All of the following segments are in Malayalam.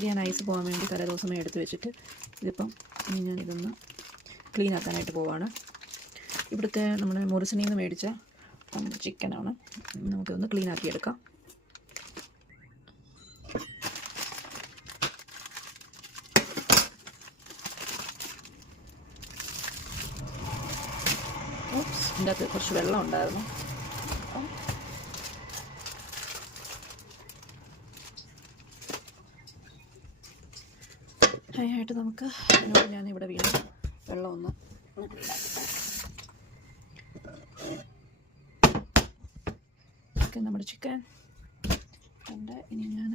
ഇത് ഞാൻ ഐസ് പോകാൻ വേണ്ടി തലേദിവസമേ എടുത്ത് വെച്ചിട്ട് ഇതിപ്പം ഇനി ഞാനിതൊന്ന് ക്ലീൻ ആക്കാനായിട്ട് പോവാണ്. ഇവിടുത്തെ നമ്മൾ മുറിസിനിൽ നിന്ന് മേടിച്ച ചിക്കനാണ്. നമുക്കിതൊന്ന് ക്ലീൻ ആക്കിയെടുക്കാം. ഇതിൻ്റെ അകത്ത് കുറച്ച് വെള്ളം ഉണ്ടായിരുന്നു. അതിനായിട്ട് നമുക്ക് ഞാനിവിടെ വീണ്ടും വെള്ളം ഒന്ന് നമ്മുടെ ചിക്കൻ ഉണ്ട്. ഇനി ഞാൻ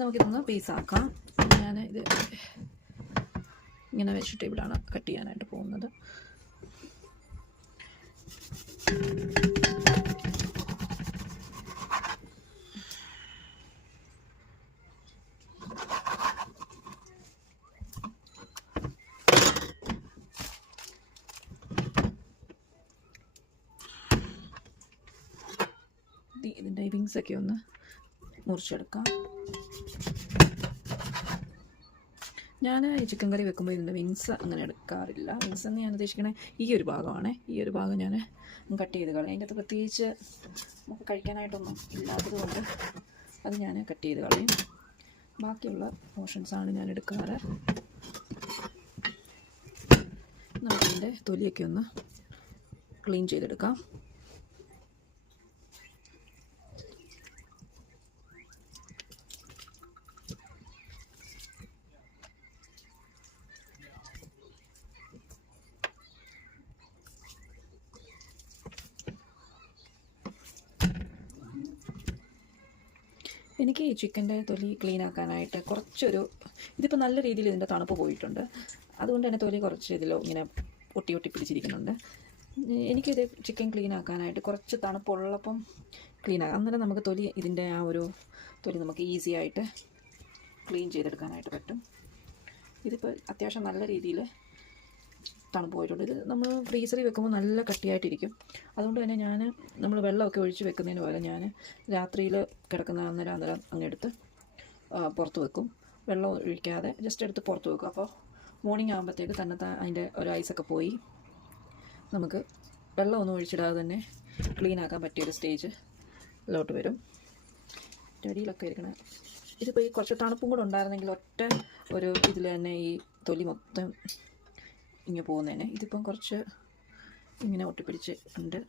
നമുക്കിതൊന്ന് പീസാക്കാം. ഇത് ഇങ്ങനെ വെച്ചിട്ട് ഇവിടെയാണ് കട്ട് ചെയ്യാനായിട്ട് പോകുന്നത്. ഇതിൻ്റെ വിങ്സൊക്കെ ഒന്ന് മുറിച്ചെടുക്കാം. ഞാൻ ഈ ചിക്കൻ കറി വെക്കുമ്പോൾ ഇതിൻ്റെ വിങ്സ് അങ്ങനെ എടുക്കാറില്ല. വിങ്സ് എന്ന് ഞാൻ ഉദ്ദേശിക്കണേ ഈ ഒരു ഭാഗമാണ്. ഈ ഒരു ഭാഗം ഞാൻ കട്ട് ചെയ്ത് കളയും. അതിൻ്റെ അകത്ത് പ്രത്യേകിച്ച് നമുക്ക് കഴിക്കാനായിട്ടൊന്നും ഇല്ലാത്തത് കൊണ്ട് അത് ഞാൻ കട്ട് ചെയ്ത് കളയും. ബാക്കിയുള്ള പോർഷൻസാണ് ഞാൻ എടുക്കാറ്. നമുക്കിതിൻ്റെ തൊലിയൊക്കെ ഒന്ന് ക്ലീൻ ചെയ്തെടുക്കാം. എനിക്ക് ഈ ചിക്കൻ്റെ തൊലി ക്ലീൻ ആക്കാനായിട്ട് ഇതിപ്പോൾ നല്ല രീതിയിൽ ഇതിൻ്റെ തണുപ്പ് പോയിട്ടുണ്ട്. അതുകൊണ്ട് തന്നെ തൊലി കുറച്ച് ഇങ്ങനെ ഒട്ടി പിടിച്ചിരിക്കുന്നുണ്ട്. എനിക്കിത് ചിക്കൻ ക്ലീൻ ആക്കാനായിട്ട് കുറച്ച് തണുപ്പുള്ളപ്പം ക്ലീൻ ആക്കാം. അന്നേരം നമുക്ക് ഇതിൻ്റെ ആ ഒരു തൊലി നമുക്ക് ഈസി ആയിട്ട് ക്ലീൻ ചെയ്തെടുക്കാനായിട്ട് പറ്റും. ഇതിപ്പോൾ അത്യാവശ്യം നല്ല രീതിയിൽ തണുപ്പ് പോയിട്ടുണ്ട്. ഇത് നമ്മൾ ഫ്രീസറിൽ വെക്കുമ്പോൾ നല്ല കട്ടിയായിട്ടിരിക്കും. അതുകൊണ്ട് തന്നെ നമ്മൾ വെള്ളമൊക്കെ ഒഴിച്ച് വെക്കുന്നതിന് പോലെ ഞാൻ രാത്രിയിൽ കിടക്കുന്ന അന്നേരം അങ്ങെടുത്ത് പുറത്ത് വെക്കും. വെള്ളം ഒഴിക്കാതെ ജസ്റ്റ് എടുത്ത് പുറത്ത് വെക്കും. അപ്പോൾ മോർണിംഗ് ആകുമ്പോഴത്തേക്ക് തന്നെ അതിൻ്റെ ഒരു ഐസൊക്കെ പോയി നമുക്ക് വെള്ളമൊന്നും ഒഴിച്ചിടാതെ തന്നെ ക്ലീൻ ആക്കാൻ പറ്റിയൊരു സ്റ്റേജിലോട്ട് വരും. അടിയിലൊക്കെ ഇരിക്കണം. ഇതിപ്പോൾ ഈ കുറച്ച് തണുപ്പും കൂടെ ഉണ്ടായിരുന്നെങ്കിൽ ഒറ്റ ഒരു ഇതിൽ തന്നെ ഈ തൊലി മൊത്തം ഇങ്ങനെ പോകുന്നതിന്. ഇതിപ്പം കുറച്ച് ഇങ്ങനെ ഒട്ടിപ്പിടിച്ച് ഉണ്ട്.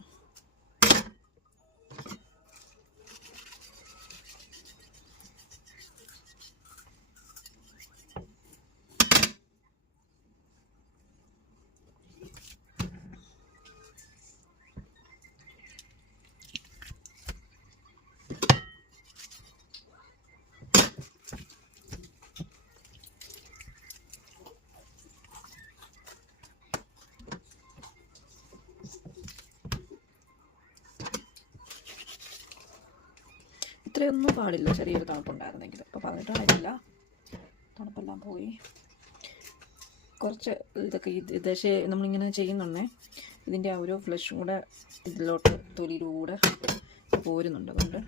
ഇത്രയൊന്നും പാടില്ല. ചെറിയൊരു തണുപ്പുണ്ടായിരുന്നെങ്കിൽ. ഇപ്പോൾ പറഞ്ഞിട്ട് കാര്യമില്ല. തണുപ്പെല്ലാം പോയി. കുറച്ച് ഇതൊക്കെ നമ്മളിങ്ങനെ ചെയ്യുന്നുണ്ടേ. ഇതിൻ്റെ ആ ഒരു ഫ്ലഷും കൂടെ ഇതിലോട്ട് തൊലിയിലൂടെ പോരുന്നുണ്ട്. അതുകൊണ്ട്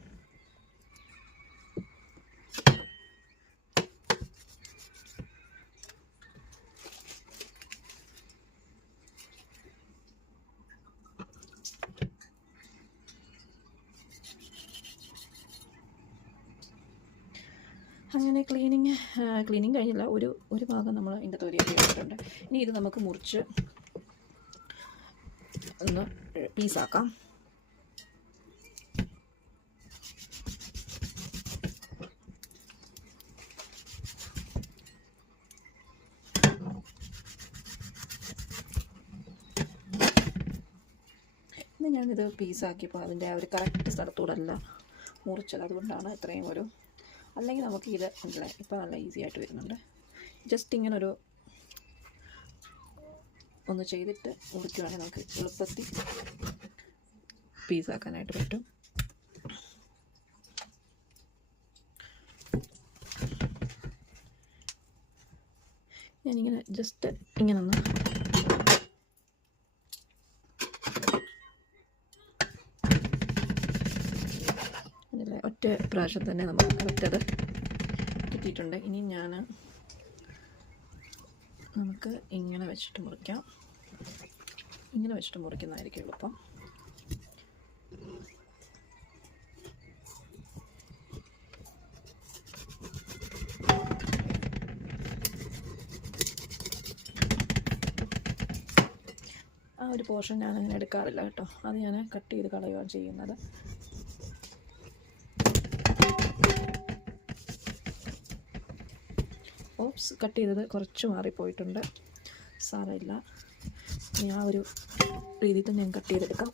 അങ്ങനെ ക്ലീനിങ് കഴിഞ്ഞില്ല. ഒരു ഭാഗം നമ്മൾ ഇതിൻ്റെ തൊലിയൊക്കെ എടുത്തിട്ടുണ്ട്. ഇനി ഇത് നമുക്ക് മുറിച്ച് ഒന്ന് പീസാക്കാം. ഇന്ന് ഞാനിത് പീസാക്കിയപ്പോൾ അതിൻ്റെ ആ ഒരു കറക്റ്റ് സ്ഥലത്തൂടെ അല്ല മുറിച്ചത്. അതുകൊണ്ടാണ് ഇത്രയും അല്ലെങ്കിൽ നമുക്ക് ഇത് മനസ്സിലായി. ഇപ്പോൾ നല്ല ഈസി ആയിട്ട് വരുന്നുണ്ട്. ജസ്റ്റ് ഇങ്ങനെ ഒന്ന് ചെയ്തിട്ട് മുറിക്കുവാണെങ്കിൽ നമുക്ക് എളുപ്പത്തിൽ പീസാക്കാനായിട്ട് പറ്റും. ഞാനിങ്ങനെ ജസ്റ്റ് ഇങ്ങനെ ഒന്ന് അതിൽ ഒറ്റ പ്രാവശ്യം തന്നെ നമുക്ക് കറക്റ്റ് അത് കിട്ടിയിട്ടുണ്ട്. ഇനി നമുക്ക് ഇങ്ങനെ വെച്ചിട്ട് മുറിക്കാം. ഇങ്ങനെ വെച്ചിട്ട് മുറിക്കുന്നതായിരിക്കും എളുപ്പം. ആ ഒരു പോർഷൻ ഞാനങ്ങനെ എടുക്കാറില്ല കേട്ടോ, അത് ഞാൻ കട്ട് ചെയ്ത് കളയുകയാണ് ചെയ്യുന്നത്. ഓപ്സ്, കട്ട് ചെയ്തത് കുറച്ച് മാറിപ്പോയിട്ടുണ്ട്, സാരമില്ല. ഇനി ആ ഒരു രീതിയിൽ തന്നെ ഞാൻ കട്ട് ചെയ്തെടുക്കാം.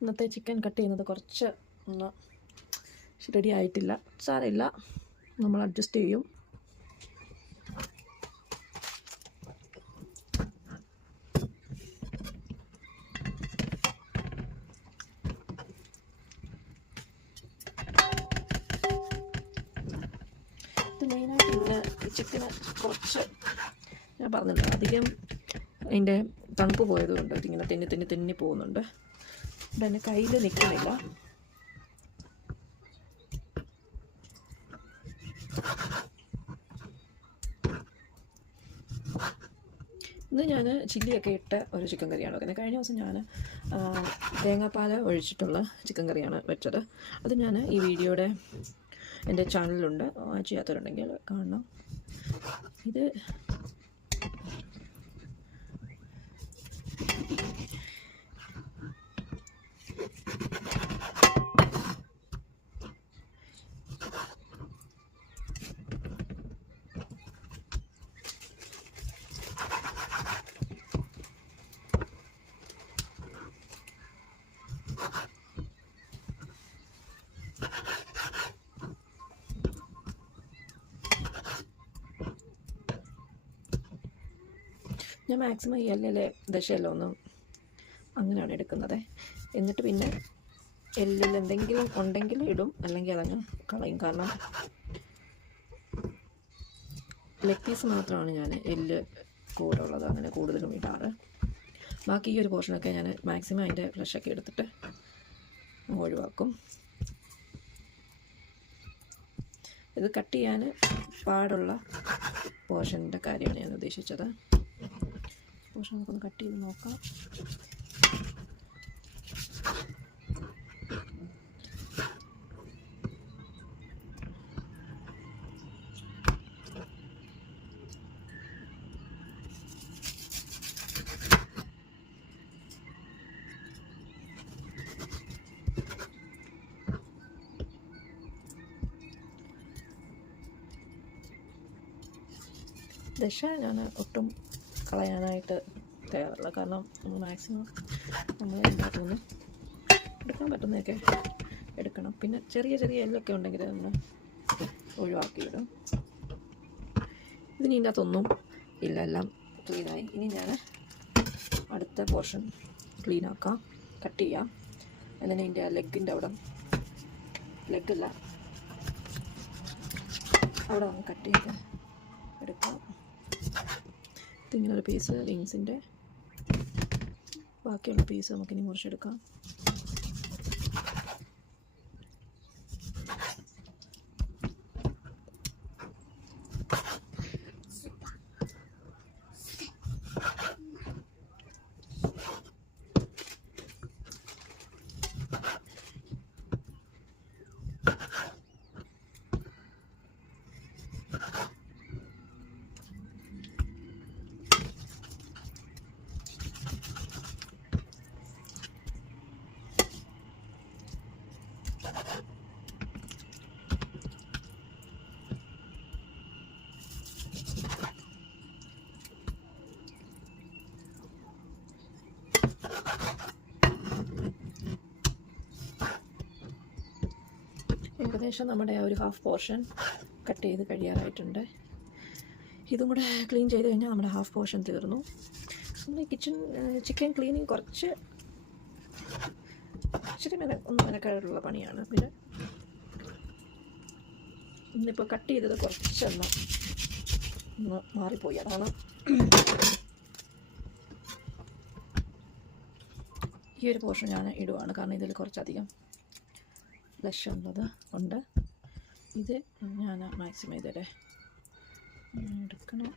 ഇന്നത്തെ ചിക്കൻ കട്ട് ചെയ്യുന്നത് കുറച്ച് ഒന്ന് റെഡി ആയിട്ടില്ല, സാരമില്ല, നമ്മൾ അഡ്ജസ്റ്റ് ചെയ്യും. ഇത് മെയിനായിട്ട് ഇങ്ങനെ ചിക്കന് കുറച്ച് ഞാൻ പറഞ്ഞില്ല, അധികം അതിൻ്റെ തണുപ്പ് പോയതുകൊണ്ട് ഇതിങ്ങനെ തെന്നി പോകുന്നുണ്ട്. ഇവിടെ എൻ്റെ കയ്യിൽ നിൽക്കുന്നില്ല. ഇന്ന് ഞാൻ ചില്ലിയൊക്കെ ഇട്ട ഒരു ചിക്കൻ കറിയാണ് വെക്കുന്നത്. കഴിഞ്ഞ ദിവസം ഞാൻ തേങ്ങാപ്പാൽ ഒഴിച്ചിട്ടുള്ള ചിക്കൻ കറിയാണ് വെച്ചത്. അത് ഞാൻ ഈ വീഡിയോയുടെ എൻ്റെ ചാനലിലുണ്ട്, ചെയ്യാത്തവരുണ്ടെങ്കിൽ കാണണം. ഇത് ഞാൻ മാക്സിമം ഈ എല്ലിലെ ദശയെല്ലാം അങ്ങനെയാണ് എടുക്കുന്നത്. എന്നിട്ട് പിന്നെ എല്ലിൽ എന്തെങ്കിലും ഉണ്ടെങ്കിൽ ഇടും, അല്ലെങ്കിൽ അതങ്ങ് കളയും. കാരണം ലെഗ് പീസ് മാത്രമാണ് ഞാൻ എല്ല് കൂടെ ഉള്ളത് അങ്ങനെ കൂടുതലും ഇടാറ്. ബാക്കി ഈ ഒരു പോർഷനൊക്കെ ഞാൻ മാക്സിമം അതിൻ്റെ ഫ്ലഷൊക്കെ എടുത്തിട്ട് ഒഴിവാക്കും. ഇത് കട്ട് ചെയ്യാൻ പാടുള്ള പോർഷൻ്റെ കാര്യമാണ് ഞാൻ ഉദ്ദേശിച്ചത്. പോർഷൻ നമുക്കൊന്ന് കട്ട് ചെയ്ത് നോക്കാം. ദശ ഞാൻ ഒട്ടും കളയാനായിട്ട് തയ്യാറല്ല. കാരണം നമ്മൾ മാക്സിമം നമ്മൾ ഇതിനകത്തുനിന്ന് എടുക്കാൻ പറ്റുന്നതൊക്കെ എടുക്കണം. പിന്നെ ചെറിയ എല്ലൊക്കെ ഉണ്ടെങ്കിൽ നമ്മൾ ഒഴിവാക്കിയിടും. ഇതിന് ഇതിനകത്തൊന്നും ഇല്ല, എല്ലാം ക്ലീനായി. ഇനി ഞാൻ അടുത്ത പോർഷൻ ക്ലീനാക്കാം, കട്ട് ചെയ്യാം. എന്നിട്ട് ഇതിൻ്റെ ലെഗിൻ്റെ ലെഗല്ല അവിടെ നമുക്ക് കട്ട് ചെയ്ത് എടുക്കാം. ഇതിങ്ങനൊരു പീസ് വിങ്സിൻ്റെ, ബാക്കിയുള്ള പീസ് നമുക്കിനി മുറിച്ചെടുക്കാം. ഏകദേശം നമ്മുടെ ഒരു ഹാഫ് പോർഷൻ കട്ട് ചെയ്ത് കഴിയാറായിട്ടുണ്ട്. ഇതും കൂടെ ക്ലീൻ ചെയ്ത് കഴിഞ്ഞാൽ നമ്മുടെ ഹാഫ് പോർഷൻ തീർന്നു. നമ്മുടെ ചിക്കൻ ക്ലീനിങ് ഇച്ചിരി മെനക്കെടുള്ള പണിയാണ്. പിന്നെ ഇന്നിപ്പോൾ കട്ട് ചെയ്തത് കുറച്ചൊന്ന് മാറിപ്പോയി, അതാണ്. ഈ ഒരു പോർഷൻ ഞാൻ ഇടുവാണ്, കാരണം ഇതിൽ കുറച്ചധികം ഫ്ലഷ് ഉള്ളത് കൊണ്ട്. ഇത് ഞാൻ മാക്സിമം ഇതിടെ എടുക്കണം.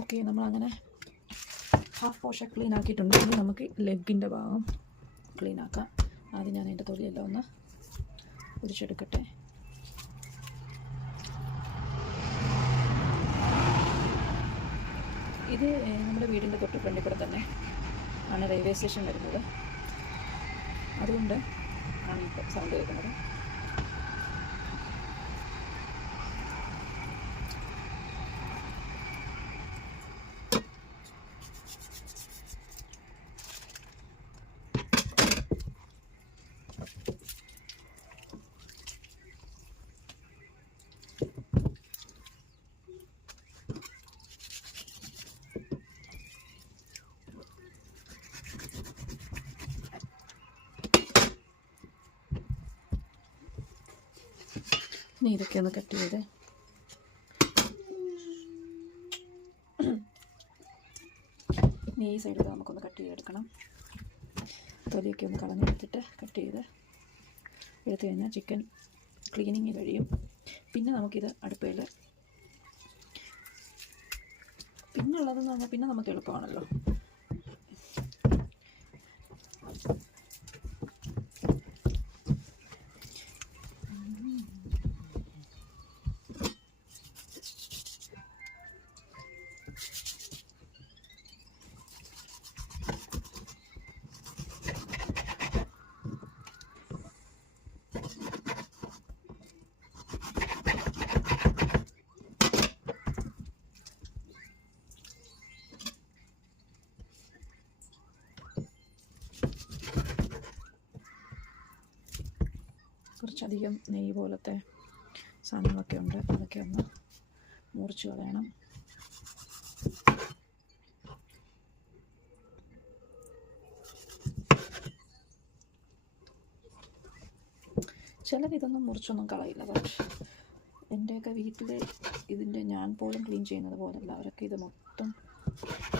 ഓക്കെ, നമ്മളങ്ങനെ ഹാഫ് പോർഷൻ ക്ലീൻ ആക്കിയിട്ടുണ്ട്. ഇനി നമുക്ക് ലെഗിൻ്റെ ഭാഗം ക്ലീൻ ആക്കാം. ആദ്യം ഞാൻ അതിൻ്റെ തൊലിയെല്ലാം ഒന്ന് ഉരിച്ചെടുക്കട്ടെ. ഇത് നമ്മുടെ വീടിൻ്റെ തൊട്ട് ഫ്രണ്ടിൽ കൂടെ തന്നെ ആണ് റെയിൽവേ സ്റ്റേഷൻ വരുന്നത്, അതുകൊണ്ട് ആണ് ഇപ്പോൾ സൗണ്ട് കേൾക്കുന്നത്. ഇനി ഇതൊക്കെ ഒന്ന് കട്ട് ചെയ്ത് ഇനി ഈ സൈഡിൽ നമുക്കൊന്ന് കട്ട് ചെയ്തെടുക്കണം. തൊലിയൊക്കെ ഒന്ന് കളഞ്ഞെടുത്തിട്ട് കട്ട് ചെയ്ത് എടുത്തു കഴിഞ്ഞാൽ ചിക്കൻ ക്ലീനിങ് കഴിയും. പിന്നെ നമുക്കിത് അടുപ്പയിൽ പിന്നുള്ളതെന്ന് പറഞ്ഞാൽ പിന്നെ നമുക്ക് എളുപ്പമാണല്ലോ. കുറച്ചധികം നെയ്യ് പോലത്തെ സാധനങ്ങളൊക്കെ ഉണ്ട്, അതൊക്കെ ഒന്ന് മുറിച്ച് കളയണം. ചിലരിതൊന്നും മുറിച്ചൊന്നും കളയില്ല, പക്ഷേ എൻ്റെയൊക്കെ വീട്ടിൽ ഇതിൻ്റെ ഞാൻ പോലും ക്ലീൻ ചെയ്യുന്നത് പോലല്ല. അവരൊക്കെ ഇത് മൊത്തം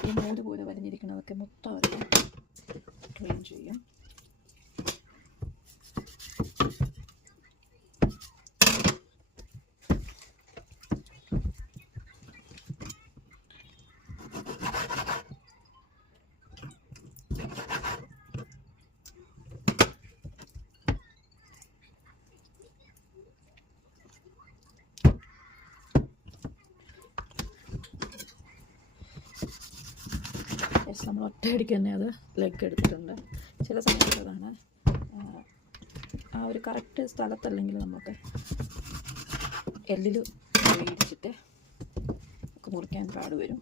ഈ മൂട് പോലെ വലിഞ്ഞിരിക്കുന്നതൊക്കെ മൊത്തം അവർക്ക് ക്ലീൻ ചെയ്യും. നമ്മൾ ഒറ്റയടിക്ക് തന്നെ അത് ലെഗ് എടുത്തിട്ടുണ്ട്. ചില സമയത്ത് അതാണ് ആ ഒരു കറക്റ്റ് സ്ഥലത്തല്ലെങ്കിൽ നമുക്ക് എല്ലിൽ ഇടിച്ചിട്ട് മുറിക്കാൻ പാട് വരും.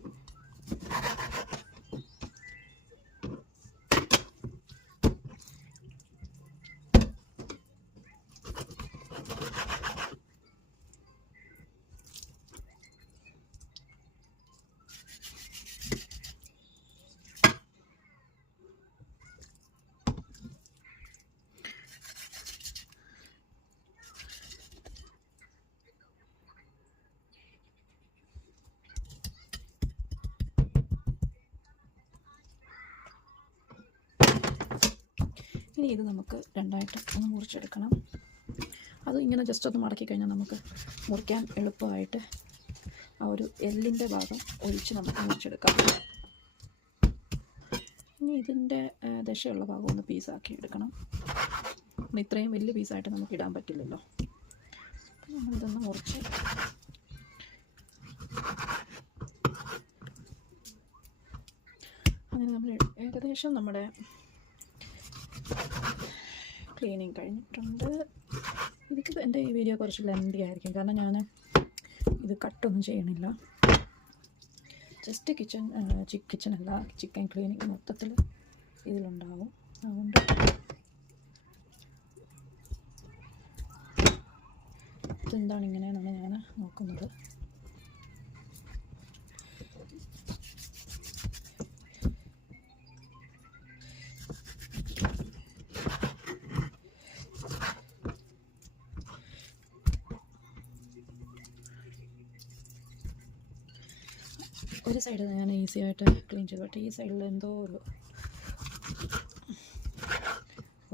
ഇനി ഇത് നമുക്ക് രണ്ടായിട്ട് ഒന്ന് മുറിച്ചെടുക്കണം. അത് ഇങ്ങനെ ജസ്റ്റ് ഒന്ന് മടക്കി കഴിഞ്ഞാൽ നമുക്ക് മുറിക്കാൻ എളുപ്പമായിട്ട് ആ ഒരു എല്ലിൻ്റെ ഭാഗം ഒഴിച്ച് നമുക്ക് മുറിച്ചെടുക്കാം. ഇനി ഇതിൻ്റെ ദശയുള്ള ഭാഗം ഒന്ന് പീസാക്കി എടുക്കണം. ഇത്രയും വലിയ പീസായിട്ട് നമുക്ക് ഇടാൻ പറ്റില്ലല്ലോ. നമ്മളിതൊന്ന് മുറിച്ച് അങ്ങനെ നമ്മൾ ഏകദേശം നമ്മുടെ ക്ലീനിങ് കഴിഞ്ഞിട്ടുണ്ട്. ഇത് ഇതിപ്പോൾ എൻ്റെ ഈ വീഡിയോ കുറച്ച് ലെന്തി ആയിരിക്കും, കാരണം ഞാൻ ഇത് കട്ടൊന്നും ചെയ്യണില്ല. ജസ്റ്റ് കിച്ചണല്ല, ചിക്കൻ ക്ലീനിങ് മൊത്തത്തിൽ ഇതിലുണ്ടാവും. അതുകൊണ്ട് ഇതെന്താണ് ഇങ്ങനെയെന്നാണ് ഞാൻ നോക്കുന്നത്. ഒരു സൈഡ് ഞാൻ ഈസി ആയിട്ട് ക്ലീൻ ചെയ്തു, പക്ഷേ ഈ സൈഡിൽ എന്തോ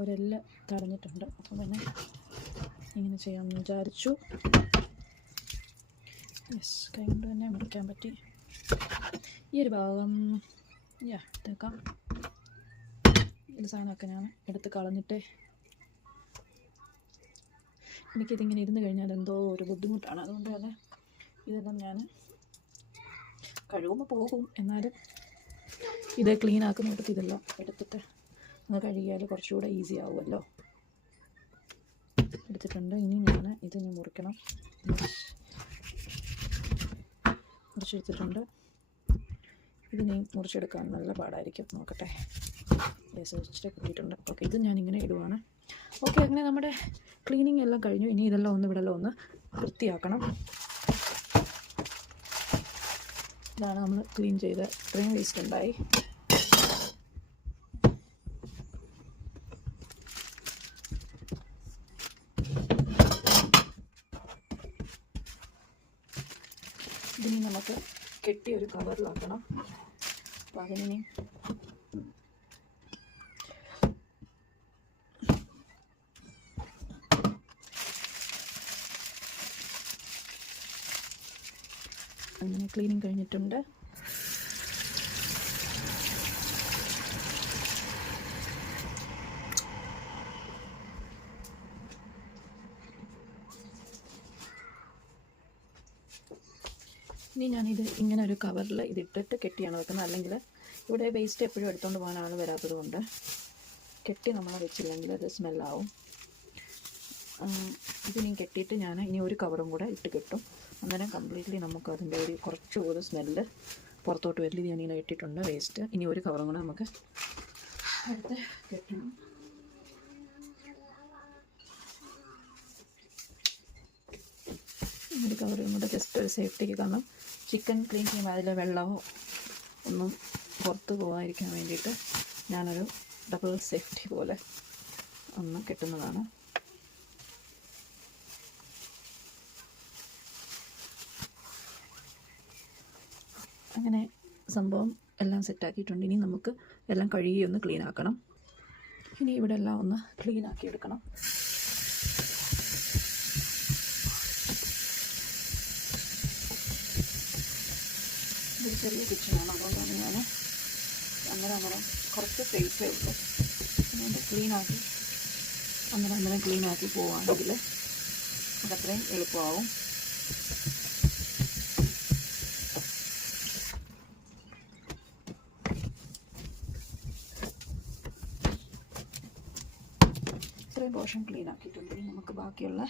ഒരെല്ലാം തടഞ്ഞിട്ടുണ്ട്. അപ്പം പിന്നെ ഇങ്ങനെ ചെയ്യാമെന്ന് വിചാരിച്ചു. യെസ്, കൈ കൊണ്ട് തന്നെ മുറിക്കാൻ പറ്റി. ഈ ഒരു ഭാഗം എടുത്തേക്കാം. ഈ സാധനമൊക്കെ ഞാൻ എടുത്ത് കളഞ്ഞിട്ട്, എനിക്കിതിങ്ങനെ ഇരുന്ന് കഴിഞ്ഞാൽ എന്തോ ഒരു ബുദ്ധിമുട്ടാണ്. അതുകൊണ്ട് തന്നെ ഇതെല്ലാം ഞാൻ കഴുകുമ്പോൾ പോകും, എന്നാലും ഇത് ക്ലീൻ ആക്കുന്നിടത്ത് ഇതെല്ലാം എടുത്തിട്ട് ഒന്ന് കഴുകിയാൽ കുറച്ചുകൂടെ ഈസി ആവുമല്ലോ. എടുത്തിട്ടുണ്ട്. ഇനി ഞാൻ ഇതിന് മുറിക്കണം. മുറിച്ചെടുത്തിട്ടുണ്ട്. ഇതിനെ മുറിച്ചെടുക്കാൻ നല്ല പാടായിരിക്കും, നോക്കട്ടെ. ഇച്ചിരി കിട്ടിയിട്ടുണ്ട്. ഓക്കെ, ഇത് ഞാനിങ്ങനെ ഇടുവാണ്. ഓക്കെ, അങ്ങനെ നമ്മുടെ ക്ലീനിങ് എല്ലാം കഴിഞ്ഞു. ഇനി ഇതെല്ലാം ഒന്ന് ഇവിടെല്ലാം ഒന്ന് വൃത്തിയാക്കണം. ഇതാണ് നമ്മൾ ക്ലീൻ ചെയ്ത് ഇത്രയും വേസ്റ്റ് ഉണ്ടായി. ഇതിനി നമുക്ക് കെട്ടി ഒരു കവറിലാക്കണം. അപ്പം അതിനി അങ്ങനെ ക്ലീനിങ് കഴിഞ്ഞിട്ടുണ്ട്. ഇനി ഞാനിത് ഇങ്ങനെ ഒരു കവറിൽ ഇതിട്ടിട്ട് കെട്ടിയാണ് വെക്കുന്നത്. അല്ലെങ്കിൽ ഇവിടെ വേസ്റ്റ് എപ്പോഴും എടുത്തുകൊണ്ട് പോകാൻ ആൾ വരാത്തത് കൊണ്ട് കെട്ടി നമ്മൾ വെച്ചില്ലെങ്കിൽ അത് സ്മെല്ലാവും. ഇതിനി കെട്ടിയിട്ട് ഞാൻ ഇനി ഒരു കവറും കൂടെ ഇട്ട് കെട്ടും. അന്നേരം കംപ്ലീറ്റ്ലി നമുക്ക് അതിൻ്റെ ഒരു കുറച്ചുകൂടെ സ്മെല്ല് പുറത്തോട്ട് വരില്ല. ഇത് ഞാനിങ്ങനെ ഇട്ടിട്ടുണ്ട് വേസ്റ്റ്. ഇനി ഒരു കവറും കൂടെ നമുക്ക് അടുത്ത് കെട്ടണം. ഒരു കവറും കൂടെ ജസ്റ്റ് ഒരു സേഫ്റ്റിക്ക്, കാരണം ചിക്കൻ ക്ലീൻ ചെയ്യുമ്പോൾ അതിൽ വെള്ളമോ ഒന്നും പുറത്ത് പോകാതിരിക്കാൻ വേണ്ടിയിട്ട് ഞാനൊരു ഡബിൾ സേഫ്റ്റി പോലെ ഒന്ന് കെട്ടുന്നതാണ്. അങ്ങനെ സംഭവം എല്ലാം സെറ്റാക്കിയിട്ടുണ്ട്. ഇനി നമുക്ക് എല്ലാം കഴുകി ഒന്ന് ക്ലീൻ ആക്കണം. ഇനി ഇവിടെ എല്ലാം ഒന്ന് ക്ലീൻ ആക്കി എടുക്കണം. ഇതൊരു ചെറിയ കിച്ചണാണ്, അതുകൊണ്ടാണ് ഞാൻ അങ്ങനെ കുറച്ച് സ്പേസേ ഉള്ളൂ. അതുകൊണ്ട് ക്ലീനാക്കി അങ്ങനെ ക്ലീനാക്കി പോവുകയാണെങ്കിൽ അതത്രയും എളുപ്പമാവും. ഇത്രയും പോർഷൻ ക്ലീൻ ആക്കിയിട്ടുണ്ടെങ്കിൽ നമുക്ക് ബാക്കിയുള്ള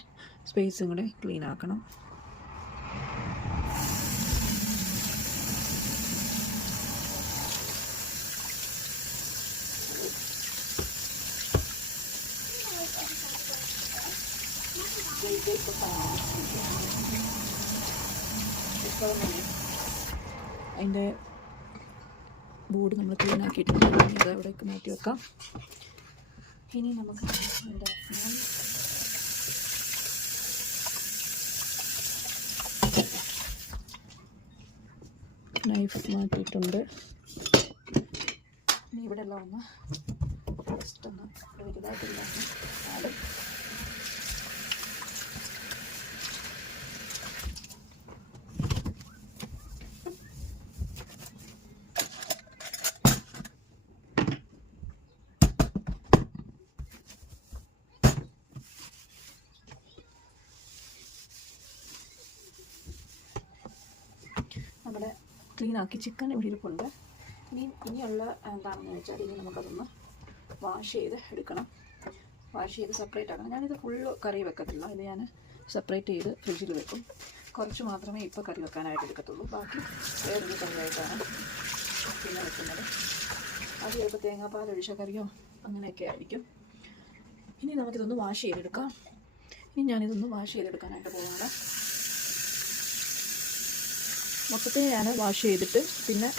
സ്പേസും കൂടെ ക്ലീൻ ആക്കണം. അതിൻ്റെ ബോർഡ് നമ്മൾ ക്ലീൻ ആക്കിയിട്ടുണ്ട്. അത് അവിടേക്ക് മാറ്റി വെക്കാം. ഇനി നമുക്ക് അതിൻ്റെ നൈഫ് മാറ്റിയിട്ടുണ്ട്. ഇനി ഇവിടെ എല്ലാം ഒന്ന് ജസ്റ്റ് ഒന്ന് വലുതായിട്ടില്ല ആടും. നമ്മുടെ ക്ലീനാക്കി ചിക്കൻ ഇവിടെ ഇരിപ്പുണ്ട്. ഇനിയുള്ള എന്താണെന്ന് വെച്ചാൽ ഇനി നമുക്കതൊന്ന് വാഷ് ചെയ്ത് എടുക്കണം. വാഷ് ചെയ്ത് സെപ്പറേറ്റ് ആക്കണം. ഞാനിത് ഫുള്ള് കറി വെക്കത്തില്ല, ഇത് ഞാൻ സെപ്പറേറ്റ് ചെയ്ത് ഫ്രിഡ്ജിൽ വെക്കും. കുറച്ച് മാത്രമേ ഇപ്പോൾ കറി വെക്കാനായിട്ട് എടുക്കത്തുള്ളൂ, ബാക്കി വേറൊരു കറിയായിട്ടാണ് പിന്നെ വെക്കുന്നത്. അത് ചിലപ്പോൾ തേങ്ങാപ്പാൽ ഒഴിച്ച കറിയോ അങ്ങനെയൊക്കെ ആയിരിക്കും. ഇനി നമുക്കിതൊന്ന് വാഷ് ചെയ്തെടുക്കാം. ഇനി ഞാനിതൊന്ന് വാഷ് ചെയ്തെടുക്കാനായിട്ട് പോകുന്നത്. മൊത്തത്തിൽ ഞാൻ വാഷ് ചെയ്തിട്ട് പിന്നെ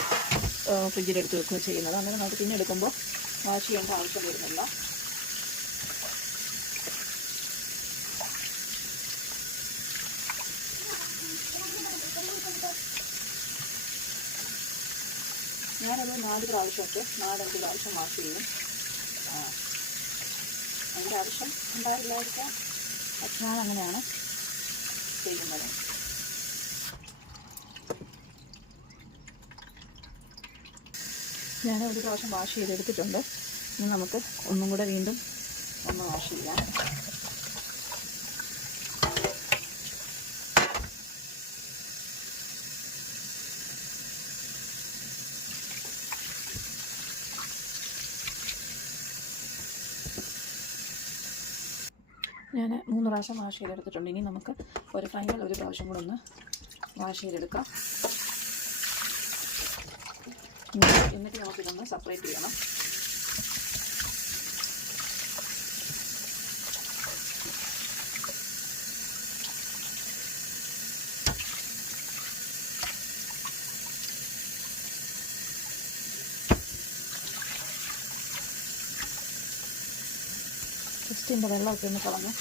ഫ്രിഡ്ജിലെടുത്ത് വെക്കുകയും ചെയ്യുന്നത്. അങ്ങനെ നമുക്ക് പിന്നെ എടുക്കുമ്പോൾ വാഷ് ചെയ്യേണ്ട ആവശ്യം വരുന്നില്ല. ഞാനത് 4 പ്രാവശ്യമൊക്കെ 4-5 പ്രാവശ്യം വാഷ് ചെയ്യും. അതിൻ്റെ ആവശ്യം ഉണ്ടായില്ലായിരിക്കാം, ഞാൻ അങ്ങനെയാണ് ചെയ്യുന്നത്. ഞാൻ ഒരു പ്രാവശ്യം വാഷ് ചെയ്തെടുത്തിട്ടുണ്ട്. ഇനി നമുക്ക് ഒന്നും കൂടെ വീണ്ടും ഒന്ന് വാഷ് ചെയ്യാം. ഞാൻ 3 പ്രാവശ്യം വാഷ് ചെയ്തെടുത്തിട്ടുണ്ട്. ഇനി നമുക്ക് ഒരു ഫൈനൽ ഒരു പ്രാവശ്യം കൂടെ ഒന്ന് വാഷ് ചെയ്തെടുക്കാം. എന്നിട്ട് നമുക്കിതൊന്ന് സെപ്പറേറ്റ് ചെയ്യണം. ജസ്റ്റ് ഇതിൻ്റെ വെള്ളമൊക്കെ ഒന്ന് കളഞ്ഞ്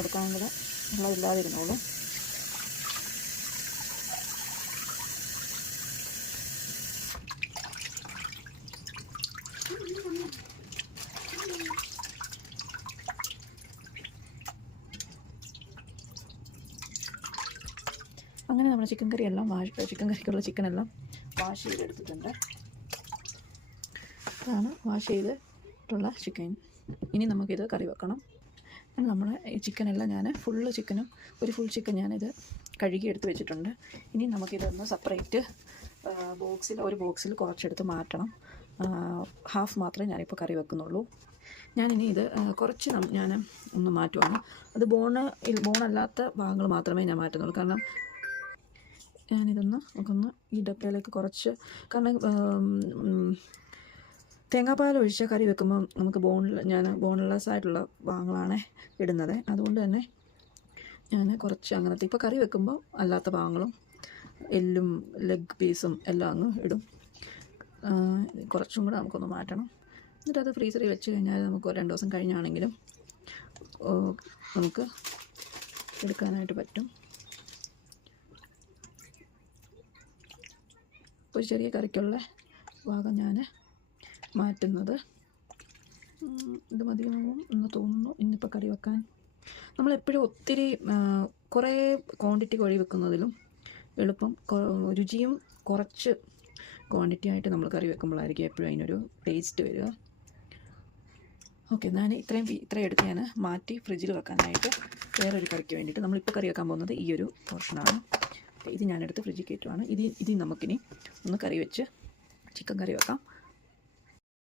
എടുക്കാമെങ്കിൽ വെള്ളം ഇല്ലാതിരുന്നോളൂ. അങ്ങനെ നമ്മൾ ചിക്കൻ കറിക്കുള്ള ചിക്കനെല്ലാം വാഷ് ചെയ്തെടുത്തിട്ടുണ്ട്. അതാണ് വാഷ് ചെയ്തിട്ടുള്ള ചിക്കൻ. ഇനി നമുക്കിത് കറി വെക്കണം. നമ്മൾ ഈ ചിക്കനെല്ലാം ഞാൻ ഫുള്ള് ചിക്കനും ഒരു ഫുൾ ചിക്കൻ ഞാനിത് കഴുകി എടുത്ത് വെച്ചിട്ടുണ്ട്. ഇനി നമുക്കിതൊന്ന് സെപ്പറേറ്റ് ഒരു ബോക്സിൽ കുറച്ചെടുത്ത് മാറ്റണം. ഹാഫ് മാത്രമേ ഞാനിപ്പോൾ കറി വെക്കുന്നുള്ളൂ. ഞാനിനി ഇത് കുറച്ച് ഞാൻ ഒന്ന് മാറ്റുവാണ്. അത് ബോണല്ലാത്ത ഭാഗങ്ങൾ മാത്രമേ ഞാൻ മാറ്റുന്നുള്ളൂ. കാരണം നമുക്കൊന്ന് ഈ ഡപ്പയിലേക്ക് കുറച്ച്, കാരണം തേങ്ങാപ്പാൽ ഒഴിച്ച കറി വെക്കുമ്പോൾ നമുക്ക് ബോൺലെസ് ആയിട്ടുള്ള ഭാഗങ്ങളാണ് ഇടുന്നത്. അതുകൊണ്ട് തന്നെ ഞാൻ കുറച്ച് അങ്ങനത്തെ ഇപ്പോൾ കറി വെക്കുമ്പോൾ അല്ലാത്ത ഭാഗങ്ങളും എല്ലും ലെഗ് പീസും എല്ലാം അങ്ങ് ഇടും. കുറച്ചും കൂടെ നമുക്കൊന്ന് മാറ്റണം. എന്നിട്ട് അത് ഫ്രീസറിൽ വെച്ച് കഴിഞ്ഞാൽ നമുക്ക് 2 ദിവസം കഴിഞ്ഞാണെങ്കിലും നമുക്ക് എടുക്കാനായിട്ട് പറ്റും. ഒരു ചെറിയ കറിക്കുള്ള ഭാഗം ഞാൻ മാറ്റുന്നത് ഇത് മതിയാവും എന്ന് തോന്നുന്നു. ഇന്നിപ്പോൾ കറി വെക്കാൻ നമ്മളെപ്പോഴും ഒത്തിരി കുറേ ക്വാണ്ടിറ്റി കോഴി വെക്കുന്നതിലും എളുപ്പം രുചിയും കുറച്ച് ക്വാണ്ടിറ്റി ആയിട്ട് നമ്മൾ കറി വെക്കുമ്പോഴായിരിക്കും എപ്പോഴും അതിനൊരു ടേസ്റ്റ് വരിക. ഓക്കെ, ഞാൻ ഇത്രയും എടുത്ത് ഞാൻ മാറ്റി ഫ്രിഡ്ജിൽ വെക്കാനായിട്ട് വേറൊരു കറിക്ക് വേണ്ടിയിട്ട് നമ്മളിപ്പോൾ കറി വെക്കാൻ പോകുന്നത് ഈ ഒരു പോർഷനാണ്. ഇത് ഞാനെടുത്ത് ഫ്രിഡ്ജിൽ കയറ്റുവാണ്. ഇത് നമുക്കിനി ഒന്ന് കറി വെച്ച് ചിക്കൻ കറി വെക്കാം.